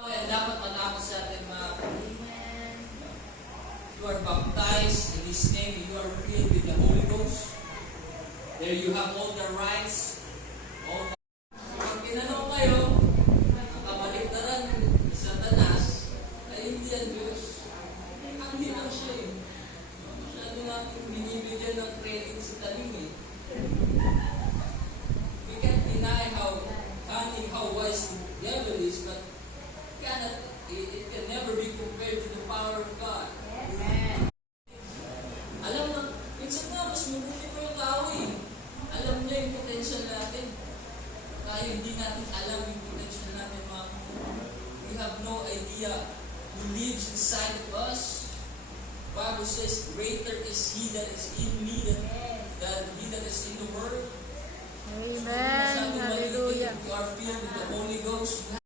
Dapat matapos sa atin you are baptized in His name, you are filled with the Holy Ghost. There you have all the rights. Pag tinanong kayo, nakabaliktaran ni Satanas, ay hindi yan Diyos. Hindi lang siya eh. Masyado natin binibigyan ng credit sa talim eh. We can't deny how cunning, how wise the devil is, but it can never be compared to the power of God. Amen. Alam na, minsan nga, mas mabuti pa yung tao eh. Alam niya yung potential natin. Tayo hindi natin alam yung potential natin, mga we have no idea who lives inside of us. Bible says, greater is He that is in me than He that is in the world. Amen. Hallelujah. You are filled with the Holy Ghost. You